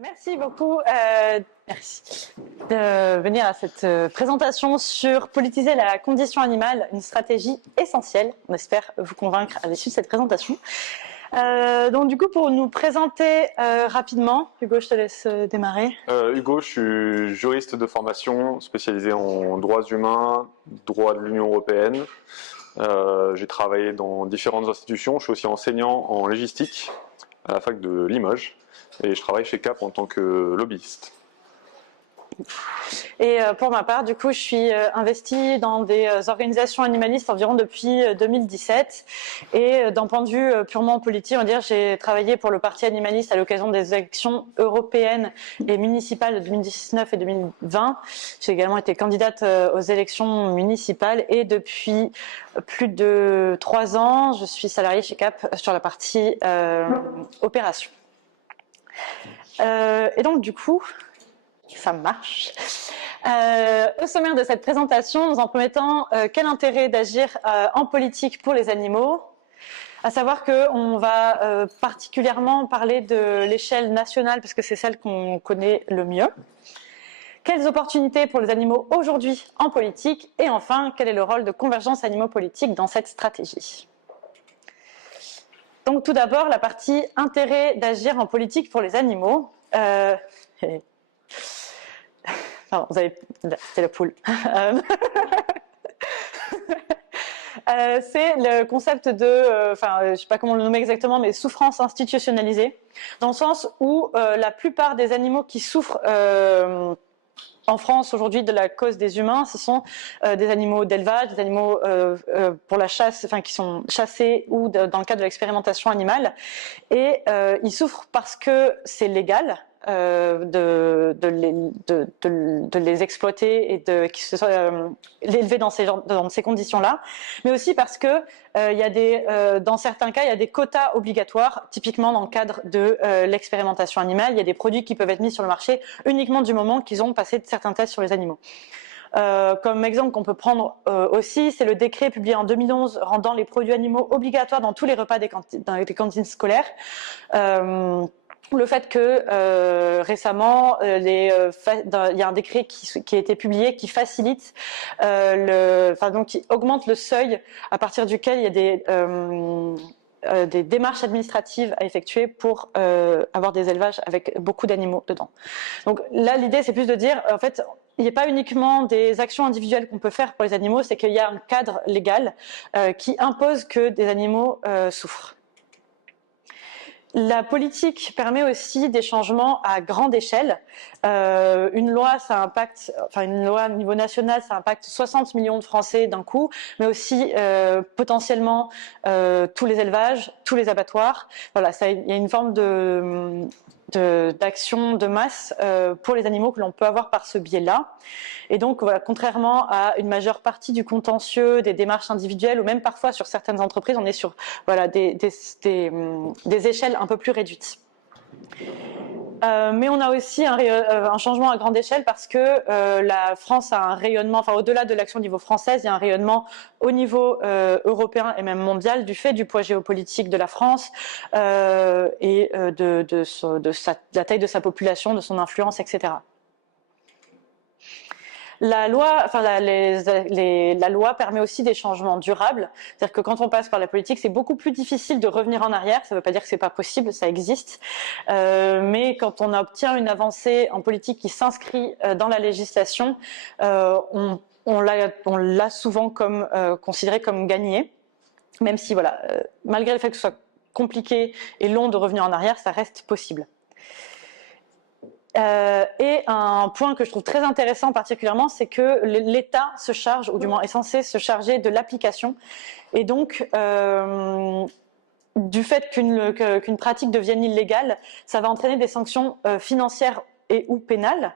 Merci beaucoup merci de venir à cette présentation sur politiser la condition animale, une stratégie essentielle. On espère vous convaincre à l'issue de cette présentation. Donc du coup, pour nous présenter rapidement, Hugo, je te laisse démarrer. Hugo, je suis juriste de formation, spécialisé en droits humains, droit de l'Union européenne. J'ai travaillé dans différentes institutions. Je suis aussi enseignant en logistique à la fac de Limoges et je travaille chez CAP en tant que lobbyiste. Et pour ma part, du coup, je suis investie dans des organisations animalistes environ depuis 2017. Et d'un point de vue purement politique, on va dire, j'ai travaillé pour le Parti animaliste à l'occasion des élections européennes et municipales de 2019 et 2020. J'ai également été candidate aux élections municipales et depuis plus de 3 ans, je suis salariée chez CAP sur la partie opération. Et donc, du coup, ça marche. Au sommaire de cette présentation, dans un premier temps, quel intérêt d'agir en politique pour les animaux? À savoir qu'on va particulièrement parler de l'échelle nationale, parce que c'est celle qu'on connaît le mieux. Quelles opportunités pour les animaux aujourd'hui en politique? Et enfin, quel est le rôle de Convergence Animaux Politique dans cette stratégie? Donc tout d'abord, la partie intérêt d'agir en politique pour les animaux. Pardon, c'était la poule. C'est le concept de, je ne sais pas comment le nommer exactement, mais souffrance institutionnalisée, dans le sens où la plupart des animaux qui souffrent en France aujourd'hui de la cause des humains, ce sont des animaux d'élevage, des animaux pour la chasse, enfin qui sont chassés ou dans le cadre de l'expérimentation animale, et ils souffrent parce que c'est légal. De les exploiter et de l'élever dans ces conditions-là, mais aussi parce que il y a dans certains cas, il y a des quotas obligatoires, typiquement dans le cadre de l'expérimentation animale. Il y a des produits qui peuvent être mis sur le marché uniquement du moment qu'ils ont passé certains tests sur les animaux. Comme exemple qu'on peut prendre aussi, c'est le décret publié en 2011 rendant les produits animaux obligatoires dans tous les repas des cantines scolaires. Le fait que récemment, il y a un décret qui a été publié qui facilite, donc qui augmente le seuil à partir duquel il y a des démarches administratives à effectuer pour avoir des élevages avec beaucoup d'animaux dedans. Donc là, l'idée, c'est plus de dire, en fait, il n'y a pas uniquement des actions individuelles qu'on peut faire pour les animaux, c'est qu'il y a un cadre légal qui impose que des animaux souffrent. La politique permet aussi des changements à grande échelle. Une loi au niveau national, ça impacte 60 millions de Français d'un coup, mais aussi potentiellement tous les élevages, tous les abattoirs. Voilà, il y a une forme d'action de masse pour les animaux que l'on peut avoir par ce biais-là. Et donc, voilà, contrairement à une majeure partie du contentieux, des démarches individuelles, ou même parfois sur certaines entreprises, on est sur des échelles un peu plus réduites. Mais on a aussi un changement à grande échelle parce que la France a un rayonnement, au-delà de l'action au niveau française, il y a un rayonnement au niveau européen et même mondial du fait du poids géopolitique de la France et de la taille de sa population, de son influence, etc. La loi permet aussi des changements durables. C'est-à-dire que quand on passe par la politique, c'est beaucoup plus difficile de revenir en arrière. Ça ne veut pas dire que c'est pas possible, ça existe. Mais quand on obtient une avancée en politique qui s'inscrit dans la législation, on l'a souvent considéré comme gagné. Même si, malgré le fait que ce soit compliqué et long de revenir en arrière, ça reste possible. Et un point que je trouve très intéressant particulièrement, c'est que l'État se charge, ou du moins est censé se charger de l'application. Et donc, du fait qu'une pratique devienne illégale, ça va entraîner des sanctions financières et ou pénales.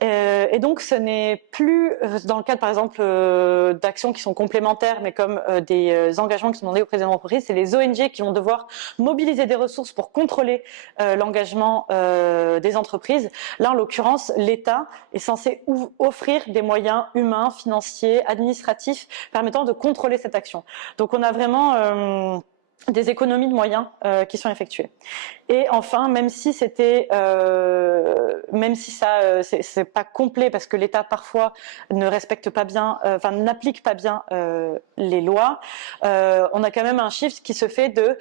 Et donc, ce n'est plus dans le cadre, par exemple, d'actions qui sont complémentaires, mais comme des engagements qui sont demandés au président de l'entreprise, c'est les ONG qui vont devoir mobiliser des ressources pour contrôler l'engagement des entreprises. Là, en l'occurrence, l'État est censé offrir des moyens humains, financiers, administratifs, permettant de contrôler cette action. Donc, on a vraiment des économies de moyens qui sont effectuées. Et enfin, même si ça c'est pas complet parce que l'État parfois ne respecte pas bien, enfin n'applique pas bien les lois, on a quand même un shift qui se fait de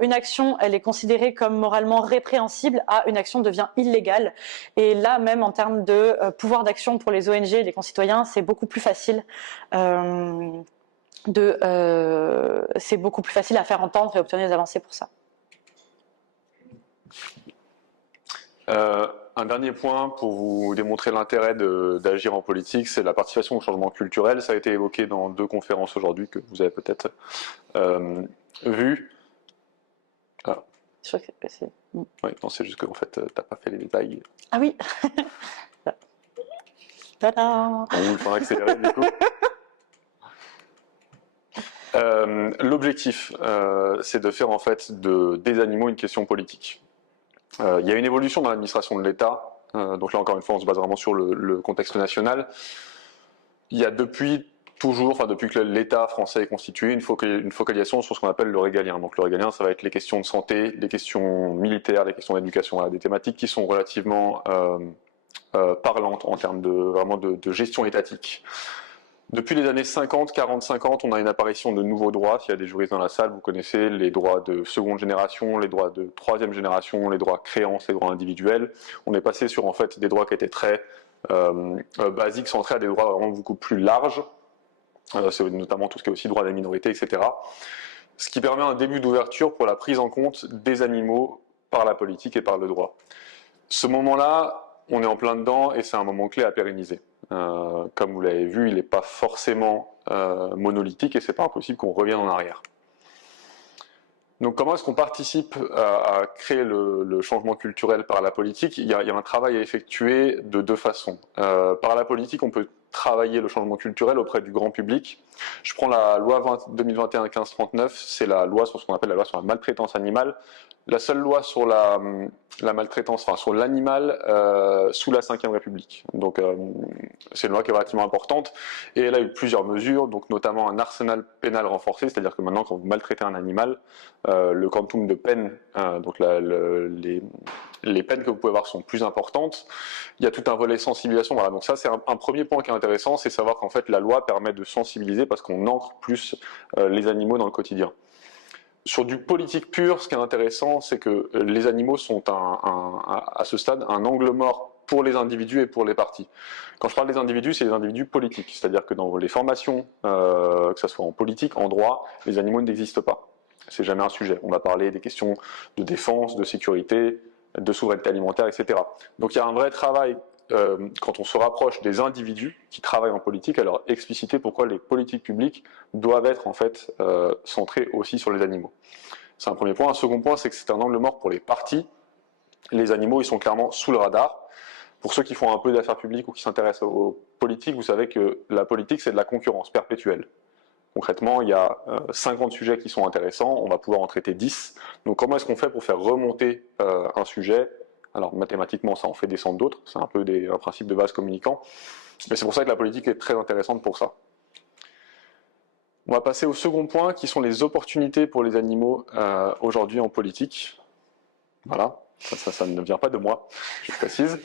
une action, elle est considérée comme moralement répréhensible à une action devient illégale. Et là même en termes de pouvoir d'action pour les ONG, les concitoyens, c'est beaucoup plus facile. C'est beaucoup plus facile à faire entendre et obtenir des avancées pour ça. Un dernier point pour vous démontrer l'intérêt d'agir en politique, c'est la participation au changement culturel. Ça a été évoqué dans 2 conférences aujourd'hui que vous avez peut-être vues. Ah. Je crois que c'est... Ouais, non, c'est juste qu'en fait, tu n'as pas fait les détails. Ah oui. Tada. Il faudra accélérer du coup. L'objectif, c'est de faire en fait des animaux une question politique. Il y a une évolution dans l'administration de l'État, donc là encore une fois on se base vraiment sur le contexte national. Il y a depuis que l'État français est constitué, une focalisation sur ce qu'on appelle le régalien. Donc le régalien, ça va être les questions de santé, les questions militaires, les questions d'éducation, voilà, des thématiques qui sont relativement parlantes en termes de gestion étatique. Depuis les années 50, 40, 50, on a une apparition de nouveaux droits. S'il y a des juristes dans la salle, vous connaissez les droits de seconde génération, les droits de troisième génération, les droits créances, les droits individuels. On est passé sur en fait des droits qui étaient très basiques, centrés à des droits vraiment beaucoup plus larges. C'est notamment tout ce qui est aussi droit des minorités, etc. Ce qui permet un début d'ouverture pour la prise en compte des animaux par la politique et par le droit. Ce moment-là, on est en plein dedans et c'est un moment clé à pérenniser. Comme vous l'avez vu, il n'est pas forcément monolithique et c'est pas impossible qu'on revienne en arrière. Donc comment est-ce qu'on participe à créer le changement culturel par la politique? Il y a un travail à effectuer de 2 façons. Par la politique, on peut travailler le changement culturel auprès du grand public. Je prends la loi 2021-1539, c'est la loi sur ce qu'on appelle la loi sur la maltraitance animale. La seule loi sur la maltraitance, enfin sur l'animal sous la Ve République. Donc c'est une loi qui est relativement importante et elle a eu plusieurs mesures, donc notamment un arsenal pénal renforcé, c'est-à-dire que maintenant quand vous maltraitez un animal, le quantum de peine, donc les peines que vous pouvez avoir sont plus importantes. Il y a tout un volet sensibilisation. Voilà. Donc ça c'est un premier point qui est intéressant, c'est savoir qu'en fait la loi permet de sensibiliser parce qu'on ancre plus les animaux dans le quotidien. Sur du politique pur, ce qui est intéressant, c'est que les animaux sont à ce stade un angle mort pour les individus et pour les partis. Quand je parle des individus, c'est les individus politiques, c'est-à-dire que dans les formations, que ce soit en politique, en droit, les animaux n'existent pas. C'est jamais un sujet. On va parler des questions de défense, de sécurité, de souveraineté alimentaire, etc. Donc il y a un vrai travail quand on se rapproche des individus qui travaillent en politique, à leur expliciter pourquoi les politiques publiques doivent être en fait centrées aussi sur les animaux. C'est un premier point. Un second point, c'est que c'est un angle mort pour les partis. Les animaux, ils sont clairement sous le radar. Pour ceux qui font un peu d'affaires publiques ou qui s'intéressent aux politiques, vous savez que la politique, c'est de la concurrence perpétuelle. Concrètement, il y a 50 sujets qui sont intéressants, on va pouvoir en traiter 10. Donc comment est-ce qu'on fait pour faire remonter un sujet? Alors mathématiquement, ça en fait descendre d'autres, c'est un peu un principe de vase communicant, mais c'est pour ça que la politique est très intéressante pour ça. On va passer au second point, qui sont les opportunités pour les animaux aujourd'hui en politique. Voilà, ça ne vient pas de moi, je précise.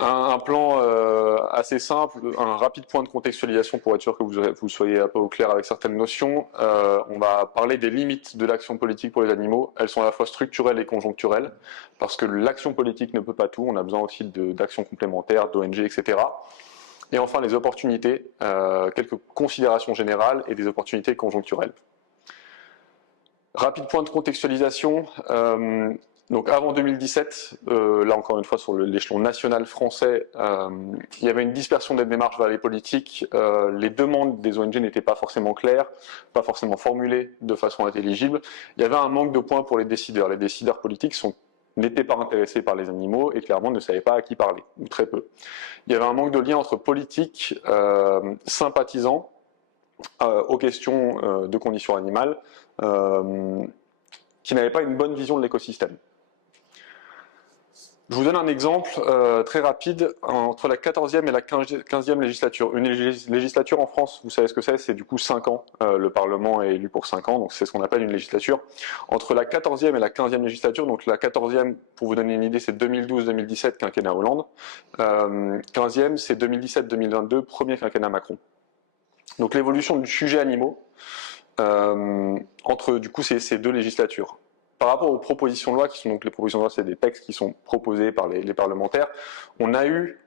Un plan assez simple, un rapide point de contextualisation pour être sûr que vous soyez un peu au clair avec certaines notions. On va parler des limites de l'action politique pour les animaux. Elles sont à la fois structurelles et conjoncturelles, parce que l'action politique ne peut pas tout, on a besoin aussi d'actions complémentaires, d'ONG, etc. Et enfin les opportunités, quelques considérations générales et des opportunités conjoncturelles. Rapide point de contextualisation. Donc avant 2017, là encore une fois sur l'échelon national français, il y avait une dispersion des démarches vers les politiques. Les demandes des ONG n'étaient pas forcément claires, pas forcément formulées de façon intelligible. Il y avait un manque de points pour les décideurs. Les décideurs politiques n'étaient pas intéressés par les animaux et clairement ne savaient pas à qui parler, ou très peu. Il y avait un manque de lien entre politiques, sympathisants aux questions de conditions animales, qui n'avaient pas une bonne vision de l'écosystème. Je vous donne un exemple très rapide entre la 14e et la 15e législature. Une législature en France, vous savez ce que c'est du coup 5 ans. Le Parlement est élu pour 5 ans, donc c'est ce qu'on appelle une législature. Entre la 14e et la 15e législature, donc la 14e, pour vous donner une idée, c'est 2012-2017, quinquennat Hollande. 15e, c'est 2017-2022, premier quinquennat Macron. Donc l'évolution du sujet animaux entre du coup ces deux législatures. Par rapport aux propositions de loi, qui sont donc les propositions de loi, c'est des textes qui sont proposés par les parlementaires, on a eu,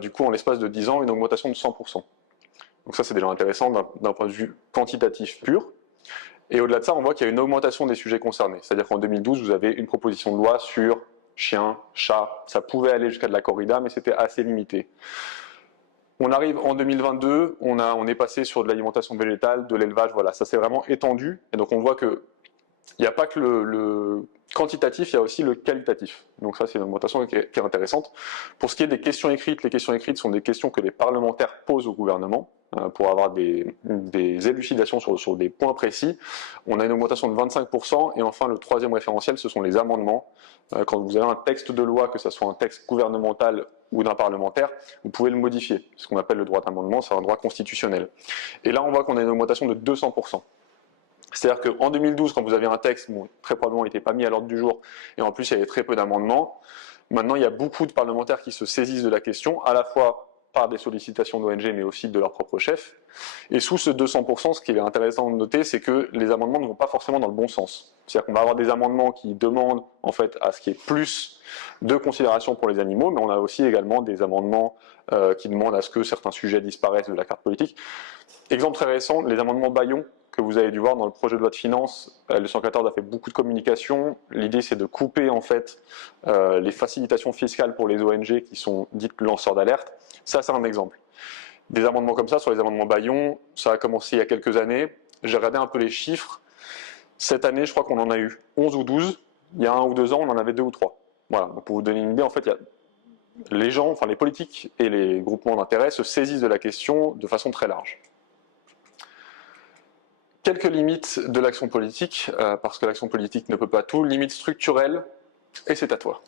du coup, en l'espace de 10 ans, une augmentation de 100%. Donc ça, c'est déjà intéressant d'un point de vue quantitatif pur. Et au-delà de ça, on voit qu'il y a une augmentation des sujets concernés. C'est-à-dire qu'en 2012, vous avez une proposition de loi sur chien, chat. Ça pouvait aller jusqu'à de la corrida, mais c'était assez limité. On arrive en 2022, on est passé sur de l'alimentation végétale, de l'élevage, voilà, ça s'est vraiment étendu. Et donc on voit que il n'y a pas que le quantitatif, il y a aussi le qualitatif. Donc ça, c'est une augmentation qui est intéressante. Pour ce qui est des questions écrites, les questions écrites sont des questions que les parlementaires posent au gouvernement pour avoir des élucidations sur des points précis. On a une augmentation de 25%. Et enfin, le troisième référentiel, ce sont les amendements. Quand vous avez un texte de loi, que ce soit un texte gouvernemental ou d'un parlementaire, vous pouvez le modifier. Ce qu'on appelle le droit d'amendement, c'est un droit constitutionnel. Et là, on voit qu'on a une augmentation de 200%. C'est-à-dire qu'en 2012, quand vous aviez un texte, bon, très probablement il n'était pas mis à l'ordre du jour, et en plus il y avait très peu d'amendements, maintenant il y a beaucoup de parlementaires qui se saisissent de la question, à la fois par des sollicitations d'ONG, mais aussi de leur propre chef. Et sous ce 200%, ce qui est intéressant de noter, c'est que les amendements ne vont pas forcément dans le bon sens. C'est-à-dire qu'on va avoir des amendements qui demandent en fait à ce qu'il y ait plus de considération pour les animaux, mais on a aussi également des amendements qui demandent à ce que certains sujets disparaissent de la carte politique. Exemple très récent, les amendements Bayon, que vous avez dû voir dans le projet de loi de finances. Le 114 a fait beaucoup de communication. L'idée, c'est de couper en fait les facilitations fiscales pour les ONG qui sont dites lanceurs d'alerte. Ça, c'est un exemple. Des amendements comme ça, sur les amendements Bayon, ça a commencé il y a quelques années. J'ai regardé un peu les chiffres. Cette année, je crois qu'on en a eu 11 ou 12. Il y a 1 ou 2 ans, on en avait 2 ou 3. Voilà. Donc pour vous donner une idée, en fait, il y a les gens, enfin les politiques et les groupements d'intérêt se saisissent de la question de façon très large. Quelques limites de l'action politique, parce que l'action politique ne peut pas tout. Limites structurelles, et c'est à toi.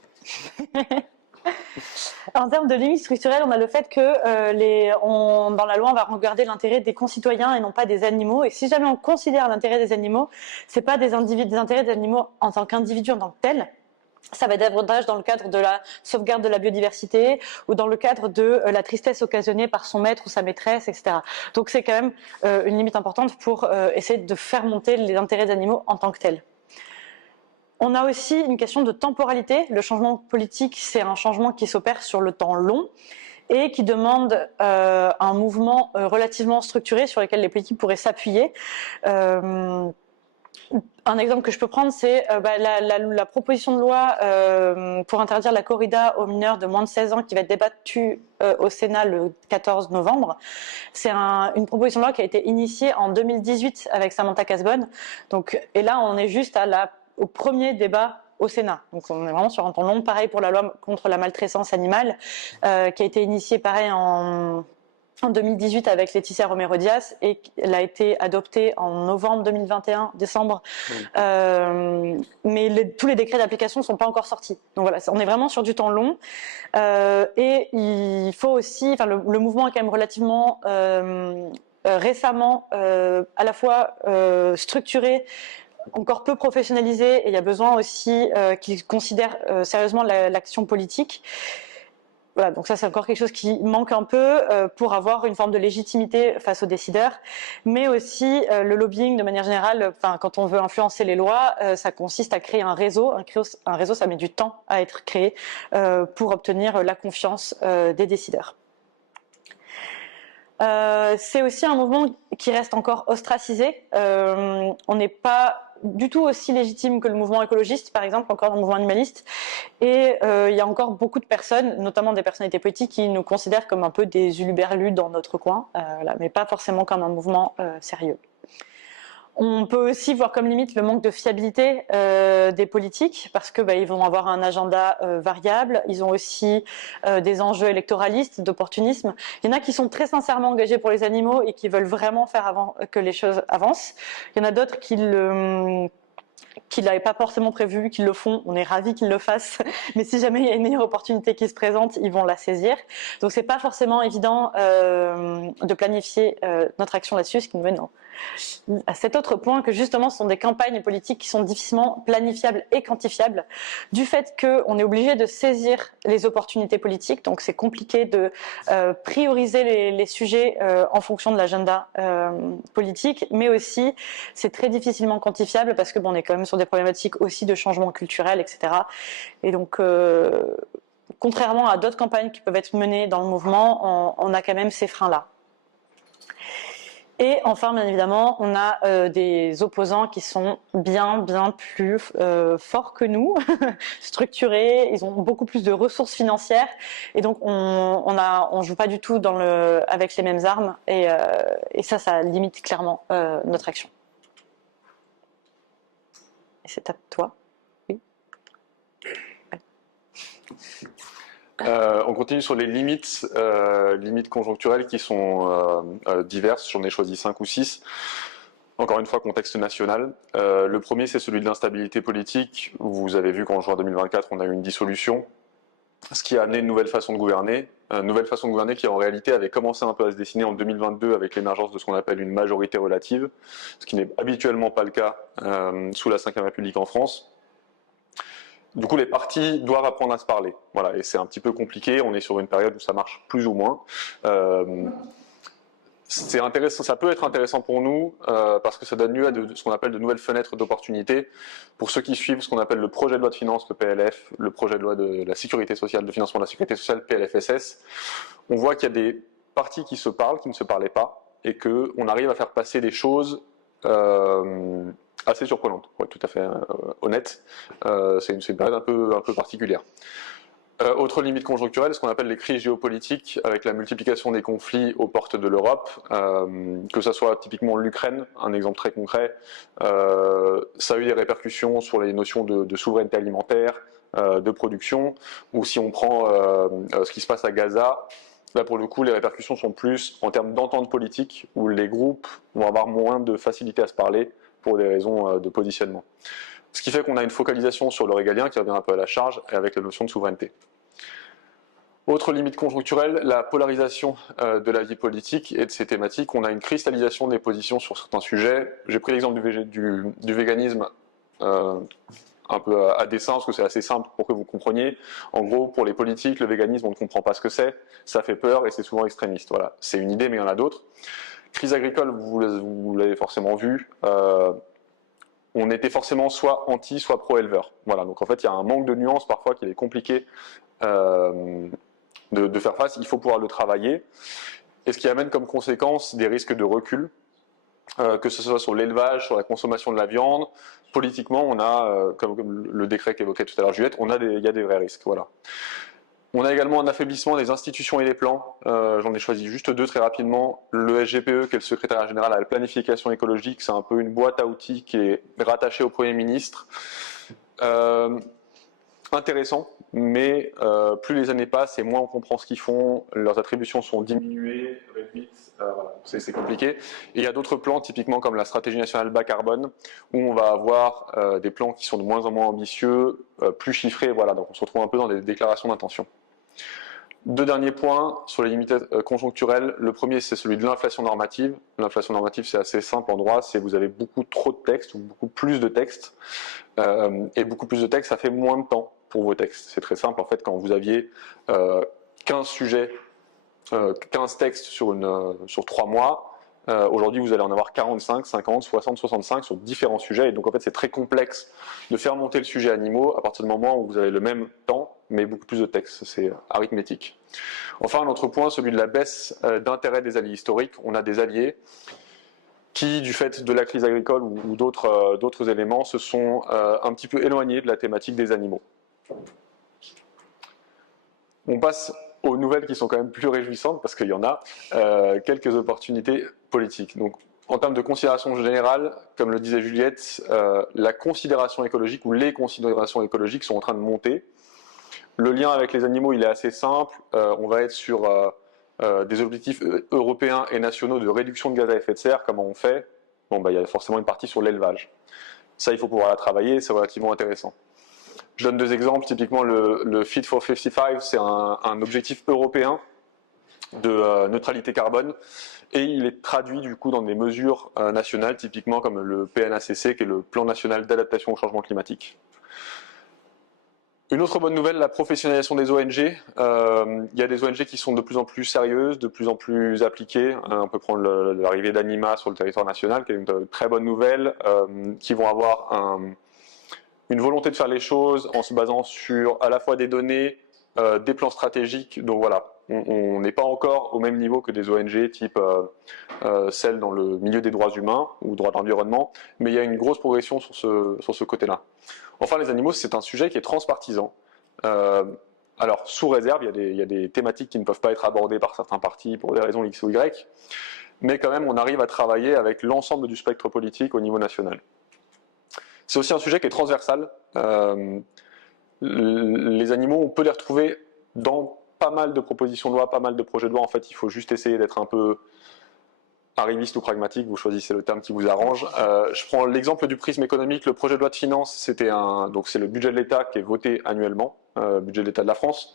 En termes de limites structurelles, on a le fait que dans la loi, on va regarder l'intérêt des concitoyens et non pas des animaux. Et si jamais on considère l'intérêt des animaux, c'est pas des intérêts des animaux en tant qu'individus en tant que tels. Ça va être davantage dans le cadre de la sauvegarde de la biodiversité ou dans le cadre de la tristesse occasionnée par son maître ou sa maîtresse, etc. Donc c'est quand même une limite importante pour essayer de faire monter les intérêts des animaux en tant que tels. On a aussi une question de temporalité. Le changement politique, c'est un changement qui s'opère sur le temps long et qui demande un mouvement relativement structuré sur lequel les politiques pourraient s'appuyer. Un exemple que je peux prendre, c'est la proposition de loi pour interdire la corrida aux mineurs de moins de 16 ans qui va être débattue au Sénat le 14 novembre. C'est une proposition de loi qui a été initiée en 2018 avec Samantha Cazbonne. Et là, on est juste au premier débat au Sénat. Donc on est vraiment sur un temps long. Pareil pour la loi contre la maltraitance animale, qui a été initiée pareil en 2018 avec Laetitia Romero-Dias et elle a été adoptée en novembre 2021, décembre. Mais tous les décrets d'application ne sont pas encore sortis. Donc voilà, on est vraiment sur du temps long. Et il faut aussi, le mouvement est quand même relativement récemment à la fois structuré, encore peu professionnalisé, et il y a besoin aussi qu'ils considèrent sérieusement l'action politique. Voilà, donc ça c'est encore quelque chose qui manque un peu pour avoir une forme de légitimité face aux décideurs, mais aussi le lobbying de manière générale. Quand on veut influencer les lois, ça consiste à créer un réseau. Un réseau, ça met du temps à être créé pour obtenir la confiance des décideurs. C'est aussi un mouvement qui reste encore ostracisé. On n'est pas du tout aussi légitime que le mouvement écologiste, par exemple, encore dans le mouvement animaliste. Et il y a encore beaucoup de personnes, notamment des personnalités politiques, qui nous considèrent comme un peu des uluberlus dans notre coin, mais pas forcément comme un mouvement sérieux. On peut aussi voir comme limite le manque de fiabilité des politiques, parce que ils vont avoir un agenda variable. Ils ont aussi des enjeux électoralistes, d'opportunisme. Il y en a qui sont très sincèrement engagés pour les animaux et qui veulent vraiment faire que les choses avancent. Il y en a d'autres qui qu'ils n'avaient pas forcément prévu, qu'ils le font, on est ravis qu'ils le fassent, mais si jamais il y a une meilleure opportunité qui se présente, ils vont la saisir. Donc c'est pas forcément évident de planifier notre action là-dessus, ce qui nous mène à cet autre point que justement ce sont des campagnes politiques qui sont difficilement planifiables et quantifiables du fait qu'on est obligé de saisir les opportunités politiques, donc c'est compliqué de prioriser les sujets en fonction de l'agenda politique, mais aussi c'est très difficilement quantifiable parce que bon, on est quand même sur des problématiques aussi de changement culturel, etc. Et donc contrairement à d'autres campagnes qui peuvent être menées dans le mouvement, on a quand même ces freins-là. Et enfin, bien évidemment, on a des opposants qui sont bien plus forts que nous, structurés, ils ont beaucoup plus de ressources financières, et donc on joue pas du tout avec les mêmes armes, et ça limite clairement notre action. Et c'est à toi. Oui. On continue sur les limites conjoncturelles qui sont diverses. J'en ai choisi 5 ou 6. Encore une fois, contexte national. Le premier, c'est celui de l'instabilité politique. Vous avez vu qu'en juin 2024, on a eu une dissolution, ce qui a amené une nouvelle façon de gouverner. Une nouvelle façon de gouverner qui, en réalité, avait commencé un peu à se dessiner en 2022 avec l'émergence de ce qu'on appelle une majorité relative, ce qui n'est habituellement pas le cas sous la Ve République en France. Du coup, les partis doivent apprendre à se parler. Voilà, et c'est un petit peu compliqué. On est sur une période où ça marche plus ou moins. C'est intéressant, ça peut être intéressant pour nous parce que ça donne lieu à ce qu'on appelle de nouvelles fenêtres d'opportunité. Pour ceux qui suivent ce qu'on appelle le projet de loi de finances, le PLF, le projet de loi de la sécurité sociale, de financement de la sécurité sociale, PLFSS, on voit qu'il y a des partis qui se parlent, qui ne se parlaient pas, et qu'on arrive à faire passer des choses assez surprenante, pour être tout à fait honnête. C'est une période un peu particulière. Autre limite conjoncturelle, ce qu'on appelle les crises géopolitiques, avec la multiplication des conflits aux portes de l'Europe, que ce soit typiquement l'Ukraine, un exemple très concret, ça a eu des répercussions sur les notions de souveraineté alimentaire, de production, ou si on prend ce qui se passe à Gaza, là pour le coup les répercussions sont plus en termes d'entente politique, où les groupes vont avoir moins de facilité à se parler, pour des raisons de positionnement. Ce qui fait qu'on a une focalisation sur le régalien qui revient un peu à la charge et avec la notion de souveraineté. Autre limite conjoncturelle, la polarisation de la vie politique et de ces thématiques. On a une cristallisation des positions sur certains sujets. J'ai pris l'exemple du véganisme un peu à dessein, parce que c'est assez simple pour que vous compreniez. En gros, pour les politiques, le véganisme, on ne comprend pas ce que c'est, ça fait peur et c'est souvent extrémiste. Voilà, c'est une idée, mais il y en a d'autres. Crise agricole, vous l'avez forcément vu, on était forcément soit anti, soit pro-éleveur. Voilà, donc en fait, il y a un manque de nuances parfois qu'il est compliqué de faire face. Il faut pouvoir le travailler. Et ce qui amène comme conséquence des risques de recul, que ce soit sur l'élevage, sur la consommation de la viande. Politiquement, on a, comme le décret qu'évoquait tout à l'heure Juliette, il y a des vrais risques. Voilà. On a également un affaiblissement des institutions et des plans. J'en ai choisi juste 2 très rapidement. Le SGPE, qui est le secrétariat général à la planification écologique, c'est un peu une boîte à outils qui est rattachée au Premier ministre. Intéressant, mais plus les années passent et moins on comprend ce qu'ils font. Leurs attributions sont diminuées, réduites. Voilà, c'est compliqué. Et il y a d'autres plans, typiquement comme la stratégie nationale bas carbone, où on va avoir des plans qui sont de moins en moins ambitieux, plus chiffrés. Voilà, donc on se retrouve un peu dans des déclarations d'intention. 2 derniers points sur les limites conjoncturelles. Le premier, c'est celui de l'inflation normative. L'inflation normative, c'est assez simple en droit, c'est vous avez beaucoup trop de textes, ou beaucoup plus de textes. Et beaucoup plus de textes, ça fait moins de temps pour vos textes. C'est très simple, en fait, quand vous aviez 15 sujets, 15 textes sur 3 mois, aujourd'hui vous allez en avoir 45, 50, 60, 65 sur différents sujets, et donc en fait c'est très complexe de faire monter le sujet animaux à partir du moment où vous avez le même temps, mais beaucoup plus de textes, c'est arithmétique. Enfin, un autre point, celui de la baisse d'intérêt des alliés historiques. On a des alliés qui, du fait de la crise agricole ou d'autres éléments, se sont un petit peu éloignés de la thématique des animaux. On passe aux nouvelles qui sont quand même plus réjouissantes, parce qu'il y en a quelques opportunités politiques. Donc, en termes de considération générale, comme le disait Juliette, la considération écologique ou les considérations écologiques sont en train de monter. Le lien avec les animaux, il est assez simple. On va être sur des objectifs européens et nationaux de réduction de gaz à effet de serre. Comment on fait? Bon, il y a forcément une partie sur l'élevage. Ça, il faut pouvoir la travailler, c'est relativement intéressant. Je donne 2 exemples. Typiquement, le Fit for 55, c'est un objectif européen de neutralité carbone, et il est traduit du coup dans des mesures nationales, typiquement comme le PNACC, qui est le Plan national d'adaptation au changement climatique. Une autre bonne nouvelle, la professionnalisation des ONG. Il y a des ONG qui sont de plus en plus sérieuses, de plus en plus appliquées. On peut prendre l'arrivée d'Anima sur le territoire national, qui est une très bonne nouvelle, qui vont avoir une volonté de faire les choses en se basant sur à la fois des données, des plans stratégiques. Donc voilà, on n'est pas encore au même niveau que des ONG type celles dans le milieu des droits humains ou droits de l'environnement, mais il y a une grosse progression sur ce côté-là. Enfin, les animaux, c'est un sujet qui est transpartisan. Alors, sous réserve, il y a des thématiques qui ne peuvent pas être abordées par certains partis pour des raisons X ou Y, mais quand même, on arrive à travailler avec l'ensemble du spectre politique au niveau national. C'est aussi un sujet qui est transversal. Les animaux, on peut les retrouver dans pas mal de propositions de loi, pas mal de projets de loi. En fait, il faut juste essayer d'être un peu arriviste ou pragmatique, vous choisissez le terme qui vous arrange. Je prends l'exemple du prisme économique. Le projet de loi de finances, c'est le budget de l'État qui est voté annuellement, budget de l'État de la France.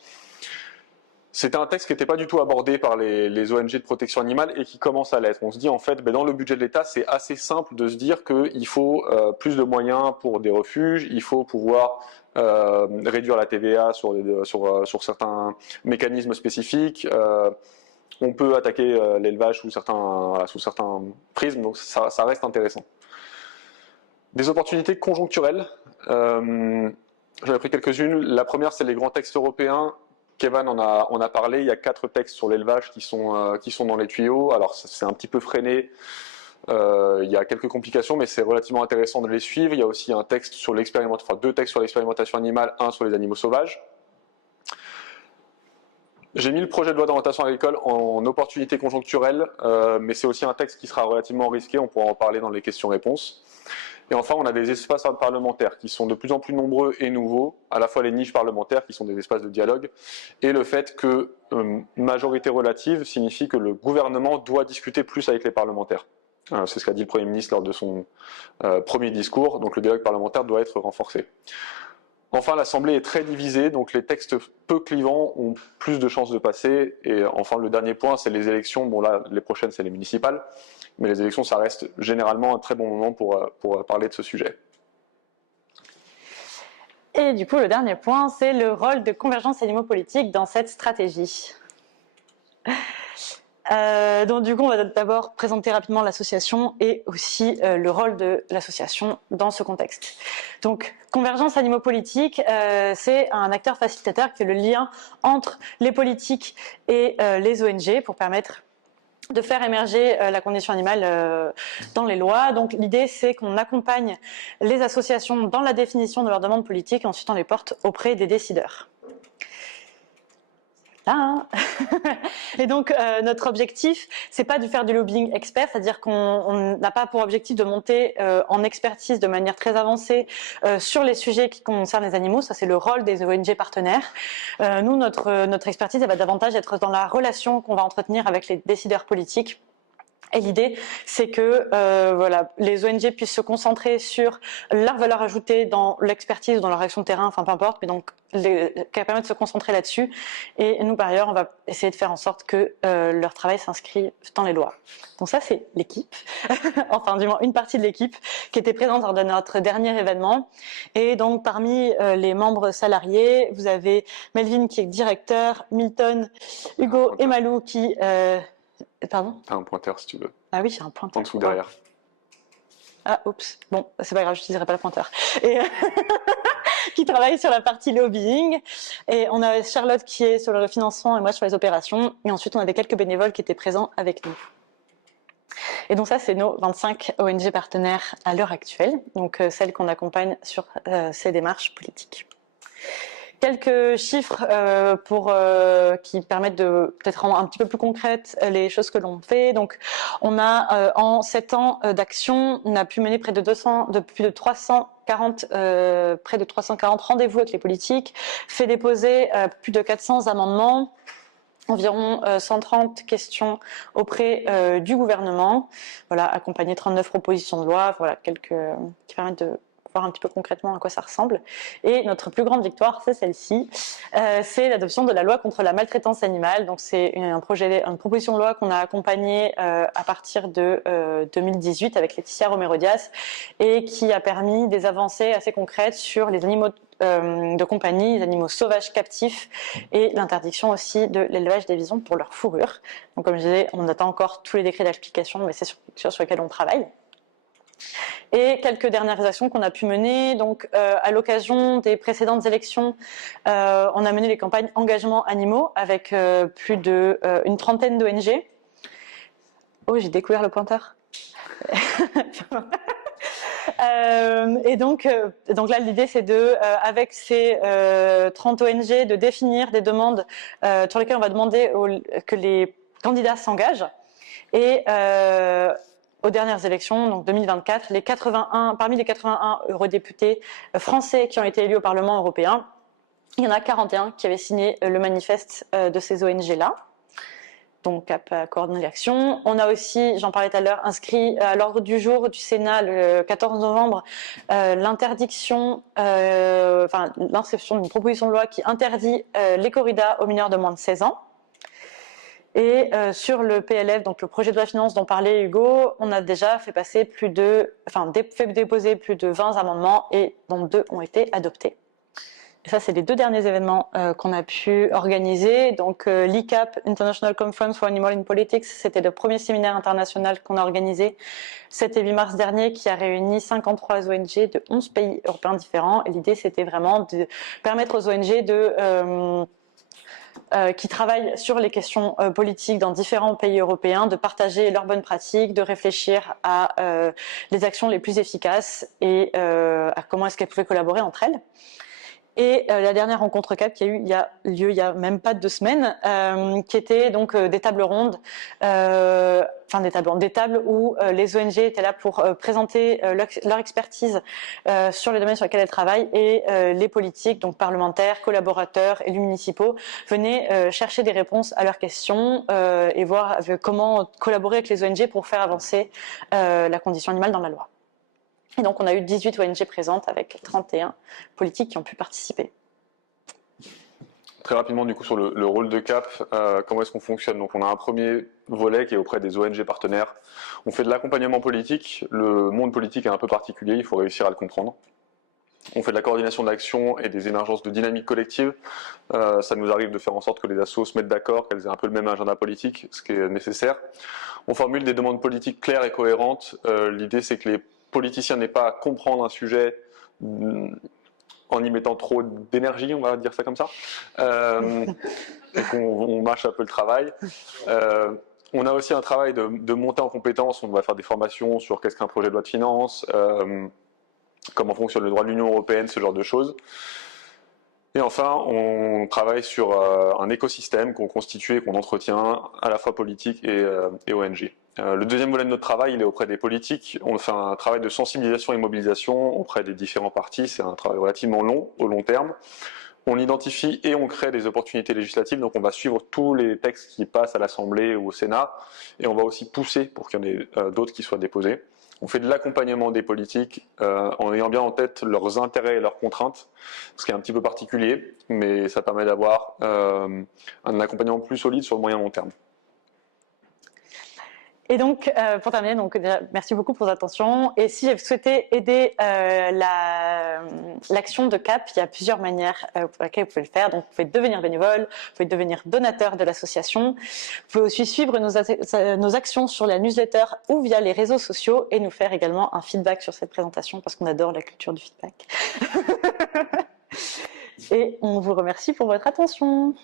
C'était un texte qui n'était pas du tout abordé par les ONG de protection animale et qui commence à l'être. On se dit en fait, dans le budget de l'État, c'est assez simple de se dire qu'il faut plus de moyens pour des refuges, il faut pouvoir réduire la TVA sur certains mécanismes spécifiques. On peut attaquer l'élevage sous certains prismes, donc ça reste intéressant. Des opportunités conjoncturelles, j'en ai pris quelques-unes. La première, c'est les grands textes européens. Kevin en a parlé, il y a 4 textes sur l'élevage qui sont dans les tuyaux. Alors c'est un petit peu freiné, il y a quelques complications, mais c'est relativement intéressant de les suivre. Il y a aussi un texte sur 2 textes sur l'expérimentation animale, un sur les animaux sauvages. J'ai mis le projet de loi d'orientation agricole en opportunité conjoncturelle, mais c'est aussi un texte qui sera relativement risqué, on pourra en parler dans les questions-réponses. Et enfin, on a des espaces parlementaires qui sont de plus en plus nombreux et nouveaux, à la fois les niches parlementaires qui sont des espaces de dialogue, et le fait que majorité relative signifie que le gouvernement doit discuter plus avec les parlementaires. C'est ce qu'a dit le Premier ministre lors de son premier discours, donc le dialogue parlementaire doit être renforcé. Enfin, l'Assemblée est très divisée, donc les textes peu clivants ont plus de chances de passer. Et enfin, le dernier point, c'est les élections. Bon là, les prochaines, c'est les municipales. Mais les élections, ça reste généralement un très bon moment pour parler de ce sujet. Et du coup, le dernier point, c'est le rôle de Convergence Animaux-Politique dans cette stratégie. Donc du coup, on va d'abord présenter rapidement l'association et aussi le rôle de l'association dans ce contexte. Donc, Convergence Animaux-Politique, c'est un acteur facilitateur qui fait le lien entre les politiques et les ONG pour permettre de faire émerger la condition animale dans les lois. Donc l'idée, c'est qu'on accompagne les associations dans la définition de leurs demandes politiques et ensuite on les porte auprès des décideurs. Et donc notre objectif, c'est pas de faire du lobbying expert, c'est-à-dire qu'on n'a pas pour objectif de monter en expertise de manière très avancée sur les sujets qui concernent les animaux. Ça, c'est le rôle des ONG partenaires. Nous, notre expertise, elle va davantage être dans la relation qu'on va entretenir avec les décideurs politiques. Et l'idée, c'est que voilà, les ONG puissent se concentrer sur leur valeur ajoutée dans l'expertise ou dans leur action de terrain, enfin peu importe, mais donc qu'elles permettent de se concentrer là-dessus. Et nous, par ailleurs, on va essayer de faire en sorte que leur travail s'inscrit dans les lois. Donc ça, c'est l'équipe, enfin du moins une partie de l'équipe qui était présente lors de notre dernier événement. Et donc parmi les membres salariés, vous avez Melvin qui est directeur, Milton, Hugo et Malou qui... Pardon ? T'as un pointeur si tu veux. Ah oui, j'ai un pointeur. En dessous, derrière. Ah, oups. Bon, c'est pas grave, je n'utiliserai pas le pointeur. Et qui travaille sur la partie lobbying. Et on a Charlotte qui est sur le financement et moi sur les opérations. Et ensuite, on avait quelques bénévoles qui étaient présents avec nous. Et donc ça, c'est nos 25 ONG partenaires à l'heure actuelle. Donc celles qu'on accompagne sur ces démarches politiques. Quelques chiffres qui permettent de peut-être rendre un petit peu plus concrètes les choses que l'on fait. Donc, on a en 7 ans d'action, on a pu mener près de 340 rendez-vous avec les politiques, fait déposer plus de 400 amendements, environ 130 questions auprès du gouvernement. Voilà, accompagné 39 propositions de loi. Voilà, quelques qui permettent de voir un petit peu concrètement à quoi ça ressemble. Et notre plus grande victoire, c'est celle-ci, c'est l'adoption de la loi contre la maltraitance animale. Donc c'est une proposition de loi qu'on a accompagnée à partir de 2018 avec Laetitia Romero-Dias et qui a permis des avancées assez concrètes sur les animaux de compagnie, les animaux sauvages captifs et l'interdiction aussi de l'élevage des visons pour leur fourrure. Donc comme je disais, on attend encore tous les décrets d'application, mais c'est sur lesquels on travaille. Et quelques dernières actions qu'on a pu mener. Donc, à l'occasion des précédentes élections, on a mené les campagnes engagement animaux avec plus d'une trentaine d'ONG. Oh, j'ai découvert le pointeur. Et donc là, l'idée, c'est avec ces 30 ONG, de définir des demandes sur lesquelles on va demander que les candidats s'engagent. Et aux dernières élections, donc 2024, parmi les 81 eurodéputés français qui ont été élus au Parlement européen, il y en a 41 qui avaient signé le manifeste de ces ONG-là. Donc CAP a coordonné l'action. On a aussi, j'en parlais tout à l'heure, inscrit à l'ordre du jour du Sénat le 14 novembre l'inscription d'une proposition de loi qui interdit les corridas aux mineurs de moins de 16 ans. Et sur le PLF, donc le projet de loi de finances dont parlait Hugo, on a déjà fait déposer plus de 20 amendements et dont 2 ont été adoptés. Et ça, c'est les 2 derniers événements qu'on a pu organiser. Donc l'ICAP, International Conference for Animal in Politics, c'était le premier séminaire international qu'on a organisé 7 et 8 mars dernier qui a réuni 53 ONG de 11 pays européens différents. Et l'idée, c'était vraiment de permettre aux ONG qui travaillent sur les questions politiques dans différents pays européens, de partager leurs bonnes pratiques, de réfléchir à les actions les plus efficaces et à comment est-ce qu'elles pouvaient collaborer entre elles. Et la dernière rencontre CAP qui a eu lieu il y a même pas 2 semaines, qui était donc des tables rondes, des tables où les ONG étaient là pour présenter leur expertise sur les domaines sur lesquels elles travaillent et les politiques, donc parlementaires, collaborateurs, élus municipaux, venaient chercher des réponses à leurs questions et voir comment collaborer avec les ONG pour faire avancer la condition animale dans la loi. Et donc, on a eu 18 ONG présentes avec 31 politiques qui ont pu participer. Très rapidement, du coup, sur le rôle de CAP, comment est-ce qu'on fonctionne? Donc, on a un premier volet qui est auprès des ONG partenaires. On fait de l'accompagnement politique. Le monde politique est un peu particulier, il faut réussir à le comprendre. On fait de la coordination de l'action et des émergences de dynamique collective. Ça nous arrive de faire en sorte que les assos se mettent d'accord, qu'elles aient un peu le même agenda politique, ce qui est nécessaire. On formule des demandes politiques claires et cohérentes. L'idée, c'est que les politiciens n'aient pas à comprendre un sujet en y mettant trop d'énergie, on va dire ça comme ça, et qu'on mâche un peu le travail. On a aussi un travail de montée en compétences. On va faire des formations sur qu'est-ce qu'un projet de loi de finances, comment fonctionne le droit de l'Union européenne, ce genre de choses. Et enfin, on travaille sur un écosystème qu'on constitue et qu'on entretient, à la fois politique et ONG. Le deuxième volet de notre travail, il est auprès des politiques. On fait un travail de sensibilisation et mobilisation auprès des différents partis. C'est un travail relativement long, au long terme. On identifie et on crée des opportunités législatives. Donc on va suivre tous les textes qui passent à l'Assemblée ou au Sénat. Et on va aussi pousser pour qu'il y en ait d'autres qui soient déposés. On fait de l'accompagnement des politiques en ayant bien en tête leurs intérêts et leurs contraintes, ce qui est un petit peu particulier, mais ça permet d'avoir un accompagnement plus solide sur le moyen long terme. Et donc, pour terminer, donc, déjà, merci beaucoup pour votre attention. Et si vous souhaitez aider l'action de CAP, il y a plusieurs manières pour lesquelles vous pouvez le faire. Donc, vous pouvez devenir bénévole, vous pouvez devenir donateur de l'association. Vous pouvez aussi suivre nos actions sur la newsletter ou via les réseaux sociaux et nous faire également un feedback sur cette présentation parce qu'on adore la culture du feedback. Et on vous remercie pour votre attention.